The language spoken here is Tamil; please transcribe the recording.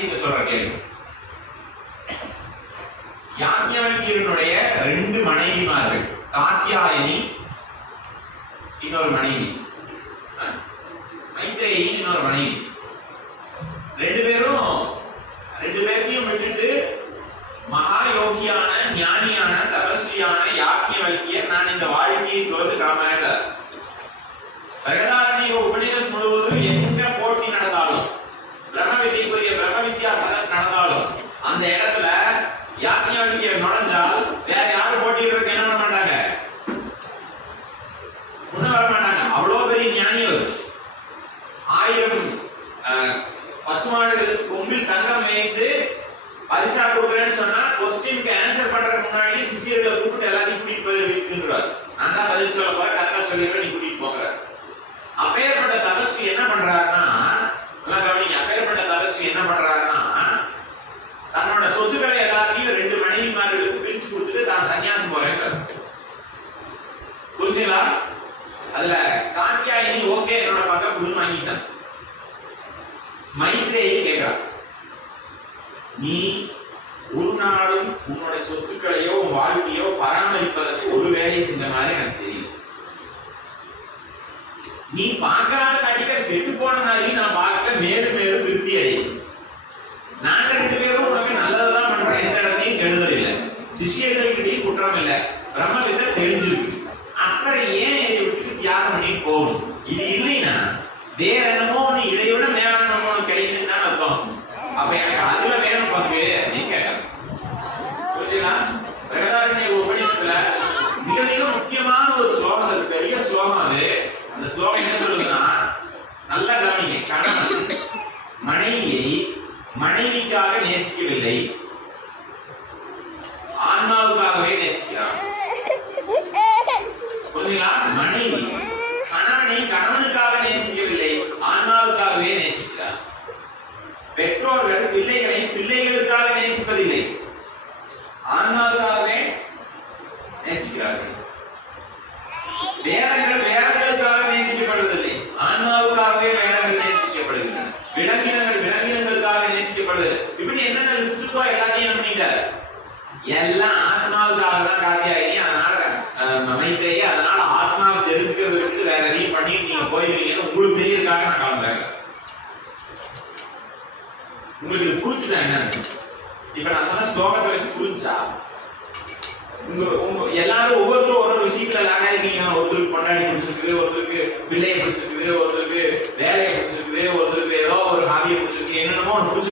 ரகசியத்தை சொல்ற கேள்வி. யாக்ஞவல்கியனுடைய 2 மனைவிமார்கள், காத்யாயனி இன்னொரு மனைவி, மைத்ரேயி இன்னொரு மனைவி. 2 பேரையும் விட்டுட்டு மகா யோகியான ஞானியான தபஸ்வியான யாக்ஞவல்கியர் நான் இந்த வாழ்க்கையை தொடர்ந்து கிளம்பினாங்க. பிரகதாரண்ய உபநிஷத் முழுவதும் எங்க போட்டி நடந்தாலும், பிரம்ம வித்யக்குரிய பிரம்ம வித்யா சதஸ் நடந்தாலும், அந்த இடத்துல யாக்ஞவல்கியர் நுழைஞ்சால் வேற யாரும் போட்டியிடுறதுக்கு என்ன பண்ண மாட்டாங்க, முன்ன வர மாட்டாங்க. அவ்வளோ பெரிய ஞானிகள். 1000 பசுமாடுகள் கொம்பில் தங்கம் மேய்ந்து பரிசா கொடுக்குறேன்னு சொன்னா கொஸ்டினுக்கு ஆன்சர் பண்றதுக்கு முன்னாடி சிஷியர்களை கூப்பிட்டு எல்லாத்தையும் கூட்டிட்டு போய் விட்டுறாரு. நான் தான் பதில் சொல்ல போறேன், கரெக்டா சொல்லிடுறேன், நீ கூட்டிட்டு போங்க. அப்பேற்பட்ட தபஸ்வி என்ன பண்றாருன்னா, நல்லா கவனிங்க, அப்பேற்பட்ட தபஸ்வி என்ன பண்றாருன்னா தன்னோட சொத்துக்களை எல்லாத்தையும் 2 மனைவிமார்களுக்கு பிரிச்சு கொடுத்துட்டு தான் சன்னியாசம் போறேன். புரிஞ்சுங்களா? அதுல காத்யாயினி ஓகே என்னோட பக்கம் குடும்பம் வாங்கிட்டான். மைத்ரேயி கேட்கிறான், நீ ஒரு நாளும் உன்னுடைய சொத்துக்களையோ வாழ்க்கையோ பராமரிப்பதற்கு ஒரு வேலையை செஞ்ச மாதிரி எனக்கு தெரியும். நீ பார்க்காத காட்டிக்க கெட்டு போனதாலையும் நான் பார்க்க மேலும் மேலும் திருப்தி அடையும். நாங்க 2 பேரும் உனக்கு நல்லதுதான் பண்றோம், எந்த இடத்தையும் கெடுதல் இல்லை, சிஷியர்கள்கிட்டையும் குற்றம் இல்லை, பிரம்ம வித்தை தெரிஞ்சிருக்கு. அப்புறம் ஏன் இதை விட்டு தியாகம் பண்ணிட்டு போகணும்? இது இல்லைன்னா வேற என்னமோ நீ இதை விட மேலானமோ கிடைக்குதுன்னு தான் அர்த்தம். அப்ப எனக்கு அதுல வேணும் பங்கு நீ கேட்கலாம். புரியுதுங்களா? பிரகதாரண்ய உபநிஷத்துல மிக மிக முக்கியமான ஒரு ஸ்லோகம், அது பெரிய ஸ்லோகம். அது அந்த ஸ்லோகம் என்ன சொல்லுதுன்னா, நல்லா கவனிங்க, கணவன் மனைவியை மனைவிக்காக நேசிக்கவில்லை, ஆன்மாவுக்காகவே நேசிக்கிறான். புரியுதுங்களா? மனைவி கணவனை கணவனுக்காக நேசிக்கவில்லை, ஆன்மாவுக்காகவே நேசிக்கிறார். பெற்றோர்கள் பிள்ளைகளை பிள்ளைகளுக்காக நேசிப்பதில்லை, ஆன்மாவுக்காகவே நேசிக்கிறார்கள். வேதங்கள் வேதங்களுக்காக நேசிக்கப்படுவதில்லை, ஆன்மாவுக்காகவே வேதங்கள் நேசிக்கப்படுகின்றன. விலங்கினங்கள் விலங்கினங்களுக்காக நேசிக்கப்படுது. இப்படி என்னென்ன லிஸ்ட் இருக்கோ எல்லாத்தையும் என்ன பண்ணிட்டார், எல்லாம் ஆத்மாவுக்காக தான் காத்தியாயி. அதனால மைத்ரேயி, அதனால ஆத்மாவை தெரிஞ்சுக்கிறத விட்டு வேற எதையும் பண்ணிட்டு நீங்க போயிருவீங்கன்னு உங்களுக்கு தெரியறதுக்காக நான் கிளம்புறேன். உங்களுக்கு இது புரிச்சுதா என்னன்னு? இப்ப நான் சொன்ன ஸ்லோகத்தை வச்சு புரிஞ்சா எல்லாரும் ஒவ்வொருத்தரும் ஒரு விஷயத்துல லாங்க இருக்கீங்க. ஒருத்தருக்கு பொண்டாடி பிடிச்சிருக்குது, ஒருத்தருக்கு பிள்ளையை பிடிச்சிருக்குது, ஒருத்தருக்கு வேலையை பிடிச்சிருக்குது, ஒருத்தருக்கு ஏதோ ஒரு ஹாபியை பிடிச்சிருக்கு, என்னென்னமோ ஒன்று பிடிச்சி